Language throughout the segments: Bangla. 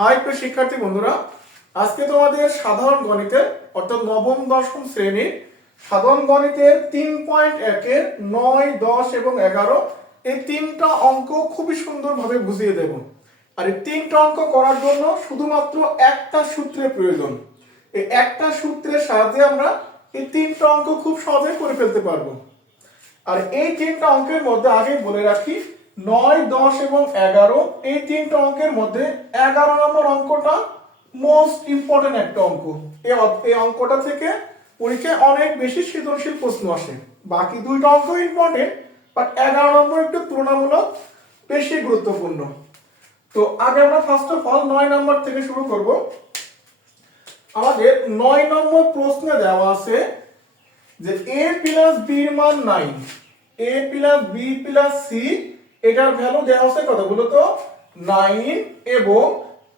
হাই প্রিয় শিক্ষার্থী বন্ধুরা, আজকে তোমাদের সাধারণ গণিতের, অর্থাৎ নবম দশম শ্রেণির সাধারণ গণিতের তিন পয়েন্ট একের নয়, দশ এবং এগারো, এই তিনটা অঙ্ক খুবই সুন্দরভাবে বুঝিয়ে দেব। আর এই তিনটা অঙ্ক করার জন্য শুধুমাত্র একটা সূত্রের প্রয়োজন। এই একটা সূত্রের সাহায্যে আমরা এই তিনটা অঙ্ক খুব সহজে করে ফেলতে পারব। আর এই তিনটা অঙ্কের মধ্যে আগে বলে রাখি নয়, দশ এবং এগারো, এই তিনটা অঙ্কের মধ্যে এগারো নম্বর অঙ্কটা মোস্ট ইম্পর্টেন্ট একটা অঙ্ক। এই অঙ্কটা থেকে পরীক্ষায় অনেক বেশি সৃজনশীল প্রশ্ন আসে। বাকি দুইটা অঙ্ক ইম্পর্টেন্ট বাট এগারো নম্বর একটু তুলনামূলক বেশি গুরুত্বপূর্ণ। তো আগে আমরা ফার্স্ট অফ অল নয় নম্বর থেকে শুরু করব। আমাদের নয় নম্বর প্রশ্নে দেওয়া আছে যে এ প্লাস বির মান nine A plus B plus C এটার ভ্যালু দেওয়া আছে কত? বলো তো নাইন এবং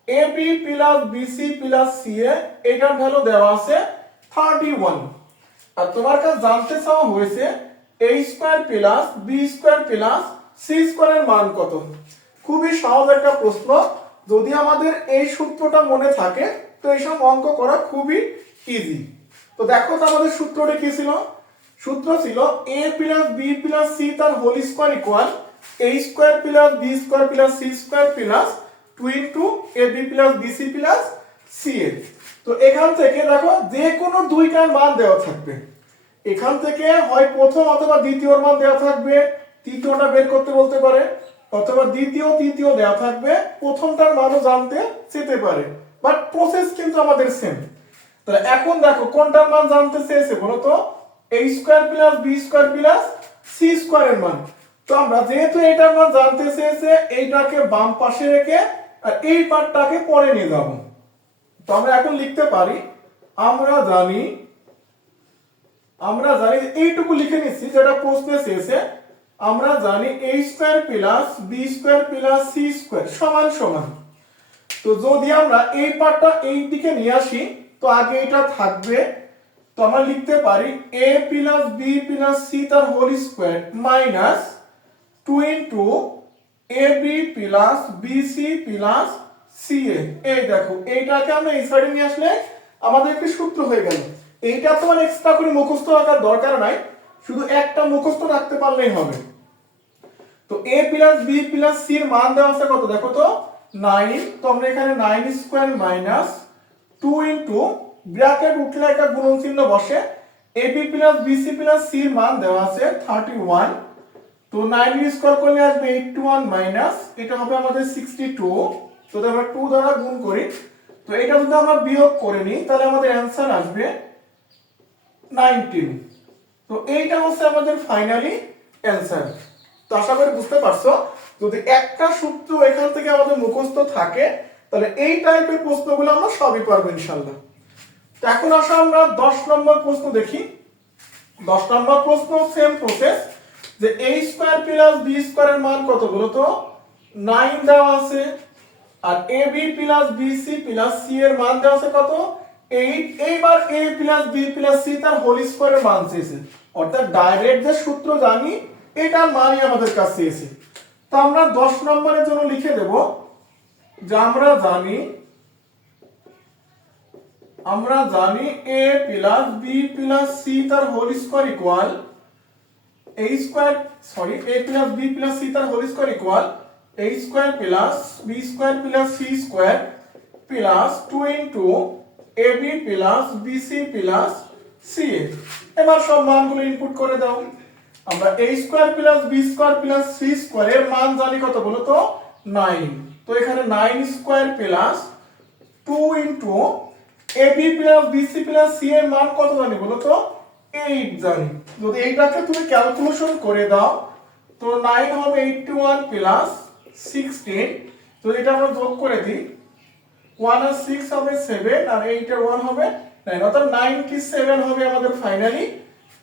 A B plus B C plus A এটার ভ্যালু দেওয়া আছে থার্টি ওয়ান আর তোমার কাছে জানতে চাওয়া হয়েছে A square plus B square plus C স্কোয়ারের মান কত? খুবই সহজ একটা প্রশ্ন। যদি আমাদের এই সূত্রটা মনে থাকে, তো এইসব অঙ্ক করা খুবই ইজি তো দেখো তো আমাদের সূত্রটা কি ছিল? সূত্র ছিল A plus B plus C তার whole square equal A square plus B square plus C square plus two into A B plus B C plus তো এখান থেকে দেখো যে কোনো দুইটার মান দেওয়া থাকবে। এখান থেকে হয় প্রথম অথবা দ্বিতীয়র মান দেওয়া থাকবে, তৃতীয়টা বের করতে বলতে পারে, অথবা দ্বিতীয়, তৃতীয় দেওয়া থাকবে, প্রথমটার মানও জানতে চেতে পারে। বাট প্রসেস কিন্তু আমাদের সেম তাহলে এখন দেখো কোনটার মান জানতে চেয়েছে বলো তো? A square plus B square plus C স্কোয়ারের মান। তো আমরা যেহেতু এটার মান জানতে চেয়েছে, এইটাকে বাম পাশে রেখে আর এই পার্টটাকে পরে নিয়ে যাব। তো আমরা এখন লিখতে পারি, আমরা জানি আমরা জানি, এইটুকু লিখে নিচ্ছি যেটা প্রশ্নে চেয়েছে। আমরা জানি A square plus B square plus C square সমান সমান। তো যদি আমরা এই পার্টটা এই দিকে নিয়ে আসি, তো আগে এটা থাকবে। তো আমরা লিখতে পারি A plus B plus C তার whole square minus two into A B plus B C plus C A. এই দেখো, এইটাকে আমরা এই সাইডে নিয়ে আসলে আমাদের একটি সূত্র হয়ে গেল। এইটা তোমার এক্সট্রা করে মুখস্থ রাখার দরকার নাই, শুধু একটা মুখস্থ রাখতে পারলেই হবে। তো A plus B plus C এর মান দেওয়া আছে কত? দেখো তো নাইন তো আমরা এখানে nine square minus two into bracket উঠলে একটা গুণন চিহ্ন বসে। A B plus B C plus C এর মান দেওয়া আছে থার্টি ওয়ান তো নাইন স্কোয়ার করলে আসবে এইট ওয়ান মাইনাস এটা হবে আমাদের সিক্সটি টু তো আমরা টু দ্বারা গুণ করি। তো এটা যদি আমরা বিয়োগ করে নিই, তাহলে আমাদের অ্যান্সার আসবে নাইনটিন তো এইটা হচ্ছে আমাদের ফাইনালি অ্যান্সার তো আশা করি বুঝতে পারছ, যদি একটা সূত্র এখান থেকে আমাদের মুখস্থ থাকে, তাহলে এই টাইপের প্রশ্নগুলো আমরা সবই পারব ইনশাল্লাহ তো এখন আসো আমরা দশ নম্বর প্রশ্ন দেখি। দশ নম্বর প্রশ্ন সেম প্রসেস যে এ স্কোয়ার প্লাস বি স্কোয়ারের মান কত বলো তো? নাইন দেওয়া আছে। আর A B plus B C plus C এর মান দেওয়া আছে কত? এইট এইবার A plus B plus C তার হোল স্কোয়ারের মান চেয়েছে। অর্থাৎ ডাইরেক্ট যে সূত্র জানি, এটার মানই আমাদের কাছে চেয়েছে তো আমরা দশ নম্বরের জন্য লিখে দেব, যে আমরা জানি আমরা জানি A plus B plus C তার whole square equal a square sorry a plus B plus C তার whole square equal a square plus C square plus two into A B plus B C plus C A এবার সব মানগুলো ইনপুট করে দাও। আমরা a square plus B square plus C square এর মান জানি কত বলো তো? নাইন তো এখানে nine square plus two into A B plus B C plus C এর মান কত জানি বলো তো? এইট জানি। যদি এইটাকে তুমি ক্যালকুলেশন করে দাও, তো নাইন হবে এইটটি ওয়ান প্লাস সিক্সটিন যদি এটা আমরা যোগ করে দিই ওয়ান আর সিক্স হবে সেভেন আর এইট আর ওয়ান হবে নাইন অর্থাৎ নাইনটি সেভেন হবে আমাদের ফাইনালি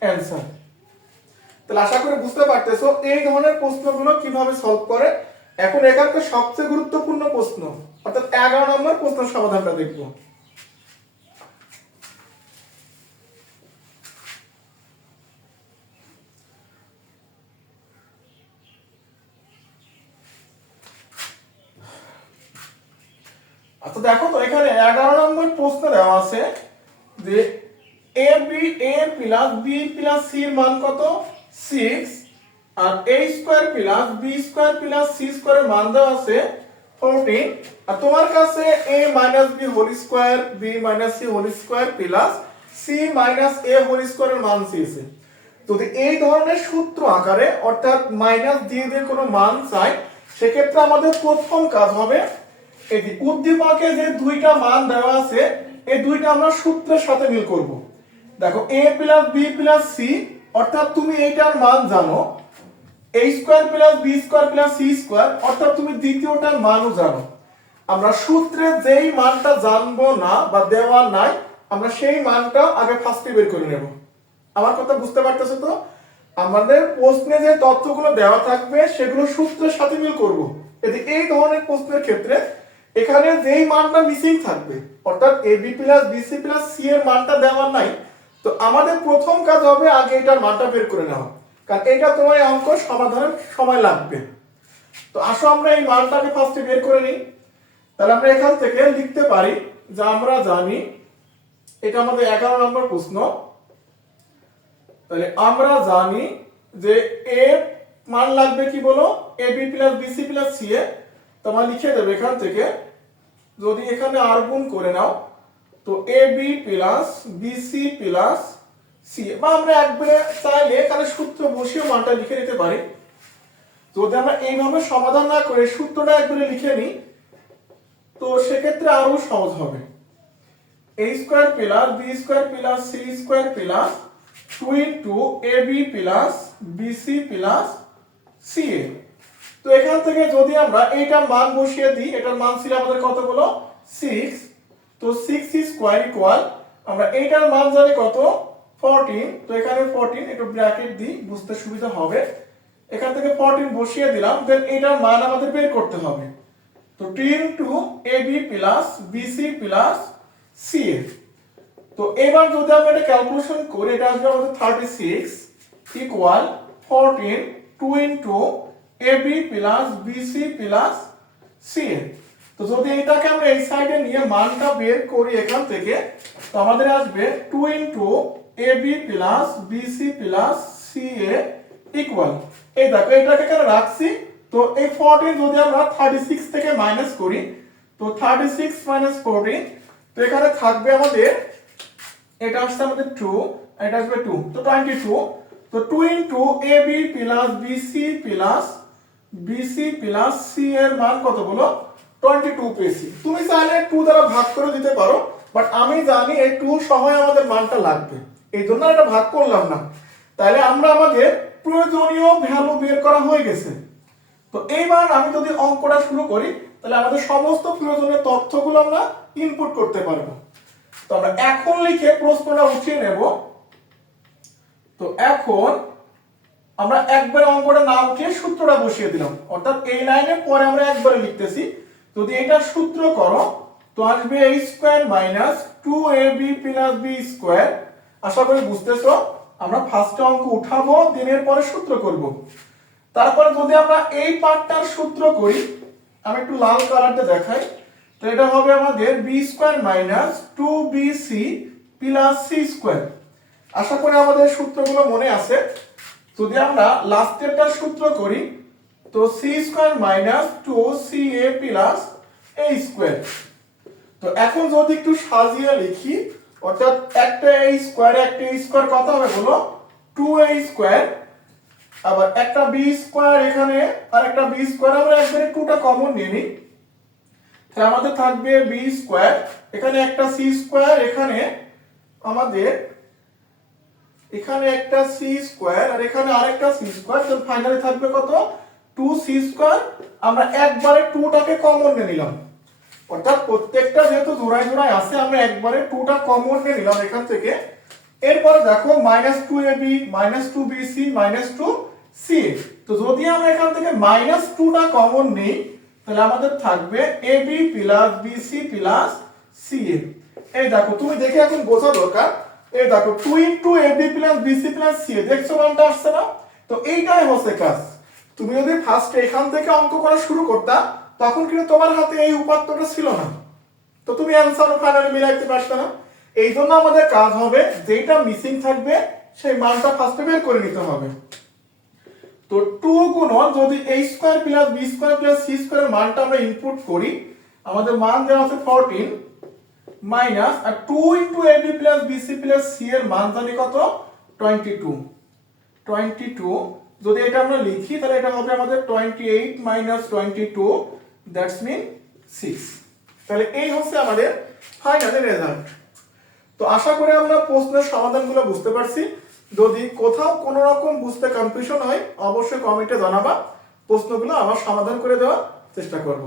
অ্যান্সার তাহলে আশা করি বুঝতে পারতেছো, এই ধরনের প্রশ্নগুলো কীভাবে সলভ করে? এখন এখানকার সবচেয়ে গুরুত্বপূর্ণ প্রশ্ন, অর্থাৎ এগারো নম্বর প্রশ্ন সমাধানটা দেখব। আচ্ছা দেখো তো, এখানে এগারো নম্বর প্রশ্ন দেওয়া আছে যে A B A plus B plus C এর মান কত? Six R A square plus B square plus C স্কোয়ারের মান দেওয়া আছে ফোরটিন আর তোমার কাছে A minus B whole square B minus C whole square plus C minus A whole স্কোয়ারের মান চেয়েছে। যদি এই ধরনের সূত্র আকারে অর্থাৎ মাইনাস দিয়ে দিয়ে কোনো মান চাই সেক্ষেত্রে আমাদের প্রথম কাজ হবে যে উদ্দীপকে যে দুইটা মান দেওয়া আছে, এই দুইটা আমরা সূত্রের সাথে মিল করব। দেখো A plus B plus C অর্থাৎ তুমি এইটার মান জানো A square plus B square plus C square অর্থাৎ তুমি দ্বিতীয়টার মানও জানো। আমরা সূত্রে যেই মানটা জানব না বা দেওয়া নাই, আমরা সেই মানটা আগে ফার্স্টে বের করে নেব। আমার কথা বুঝতে পারতেছো তো? আমাদের প্রশ্নে যে তথ্যগুলো দেওয়া থাকবে, সেগুলো সূত্রের সাথে মিল করব। এই ধরনের প্রশ্নের ক্ষেত্রে এখানে যেই মানটা মিসিং থাকবে, অর্থাৎ A B plus B C plus C এর মানটা দেওয়া নাই, তো আমাদের প্রথম কাজ হবে আগে এটার মানটা বের করে নেওয়া। কারণ এটা তোমার অঙ্ক সমাধানের সময় লাগবে। তো আসো আমরা এই মানটাকে ফার্স্টে বের করে নিই। তাহলে আমরা এখান থেকে লিখতে পারি যে আমরা জানি এটা আমাদের এগারো নম্বর প্রশ্ন। তাহলে আমরা জানি যে এ মান লাগবে কি বলো? A B plus B C plus C A. তোমার লিখে দেবে এখান থেকে, যদি এখানে আর গুণ করে নাও, তো A B plus B C plus C বা আমরা একবারে চাইলে এখানে সূত্র বসিয়ে মানটা লিখে নিতে পারি। যদি আমরা এইভাবে সমাধান না করে সূত্রটা একবারে লিখে নিই, তো সেক্ষেত্রে আরও সহজ হবে। A square plus B square plus C square plus two into A B plus B C plus C A তো এখান থেকে যদি আমরা এইটার মান বসিয়ে দিই, এটার মান ছিল আমাদের কত হলো সিক্স তো সিক্স স্কোয়ার ইকুয়াল আমরা এইটার মান জানি কত? ফোরটিন তো এখানে ফোরটিন একটু ব্র্যাকেট দিই, বুঝতে সুবিধা হবে। এখান থেকে ফোরটিন বসিয়ে দিলাম দেন এটার মান আমাদের বের করতে হবে। তো টি two A B plus B C plus C A তো এবার যদি আমরা এটা ক্যালকুলেশন করি, এটা আসবে আমাদের thirty six equal fourteen two into A B plus B C plus C A তো যদি এটাকে আমরা এই সাইডে নিয়ে মানটা বের করি এখান থেকে, তো আমাদের আসবে two into A B plus B C plus C A equal এই দেখো, এটাকে এখানে রাখছি? তো এই ফোরটিন যদি আমরা থার্টি সিক্স থেকে মাইনাস করি, তো থার্টি সিক্স মাইনাস ফোরটিন তো এখানে থাকবে আমাদের, এটা আসছে আমাদের টু এটা আসবে টু তো টোয়েন্টি টু তো two into A B plus B C plus B C plus C এর মান কত বলো? টোয়েন্টি টু তুমি চাইলে টু দ্বারা ভাগ করে দিতে পারো বাট আমি জানি এই টু আমাদের মানটা লাগবে। এই জন্য এটা ভাগ করলাম না। তাহলে আমরা আমাদের প্রয়োজনীয় ভ্যালু বের করা হয়ে গেছে। তো এইবার আমি যদি অঙ্কটা শুরু করি, তাহলে আমাদের সমস্ত প্রয়োজনীয় তথ্যগুলো আমরা ইনপুট করতে পারব। তো আমরা এখন লিখে প্রশ্নটা উঠিয়ে নেব। তো এখন আমরা একবারে অঙ্কটা না উঠিয়ে সূত্রটা বসিয়ে দিলাম। অর্থাৎ এই লাইনের পরে আমরা একবারে লিখতেছি, যদি এটা সূত্র করো, তো আসবে a square minus two A B plus B square আশা করি বুঝতেছো, আমরা ফার্স্টে অঙ্ক উঠাবো, দিনের পরে সূত্র করব। তারপর যদি আমরা এই পার্টটার সূত্র করি, আমি একটু লাল কালারটা দেখাই, তো এটা হবে আমাদের B square minus two B C plus C square আশা করি আমাদের সূত্রগুলো মনে আছে। যদি আমরা লাস্টেরটা সূত্র করি, তো C square minus two C A plus A square তো এখন যদি একটু সাজিয়ে লিখি, অর্থাৎ একটা এ স্কোয়ার একটা স্কোয়ার কত হবে বলো? টু এ স্কোয়ার আবার একটা বি স্কোয়ার এখানে, আর একটা বি স্কোয়ার আমরা একবারে টুটা কমন নিয়ে নিই। তাহলে আমাদের থাকবে বি স্কোয়ার এখানে একটা সি স্কোয়ার এখানে আমাদের এখানে একটা সি স্কোয়ার আর এখানে আরেকটা সি স্কোয়ার তো ফাইনালি থাকবে কত? Two C square. আমরা একবারে টুটাকে কমন নিয়ে নিলাম। অর্থাৎ প্রত্যেকটা যেহেতু জোড়ায় জোড়ায় আছে, আমরা একবারে টুটা কমন নিয়ে নিলাম এখান থেকে। এরপরে দেখো minus two A B minus two B C minus two C তো যদি আমরা এখান থেকে মাইনাস টুটা কমন নিই, তাহলে আমাদের থাকবে A B plus B C plus C A এই দেখো, তুমি দেখে এখন বোঝা দরকার এই দেখো two into A B plus B C plus C A দেখছ মানটা আসছে না? তো এইটাই হচ্ছে কাজ তুমি যদি ফার্স্ট এখান থেকে অঙ্ক করা শুরু করতা, তখন কিন্তু তোমার হাতে এই উপাত্তটা ছিল না। তো তুমি অ্যান্সার ফাইনালি মিলাইতে পারছ না। এই জন্য আমাদের কাজ হবে যেটা মিসিং থাকবে, সেই মানটা ফার্স্টে বের করে নিতে হবে। তো টু গুণন যদি A square plus B square plus C স্কোয়ারের মানটা আমরা ইনপুট করি, আমাদের মান দেওয়া আছে fourteen minus, R two into A B plus B C plus C এর মান জানি কত? টোয়েন্টি টু টোয়েন্টি টু যদি এটা আমরা লিখি, তাহলে এটা হবে আমাদের twenty eight minus twenty two that's mean six তাহলে এই হচ্ছে আমাদের ফাইনাল রেজাল্ট তো আশা করি আমরা প্রশ্নের সমাধানগুলো বুঝতে পারছি। যদি কোথাও কোনো রকম বুঝতে কনফিউশন হয়, অবশ্যই কমেন্টে জানাবা। প্রশ্নগুলো আবার সমাধান করে দেওয়ার চেষ্টা করব।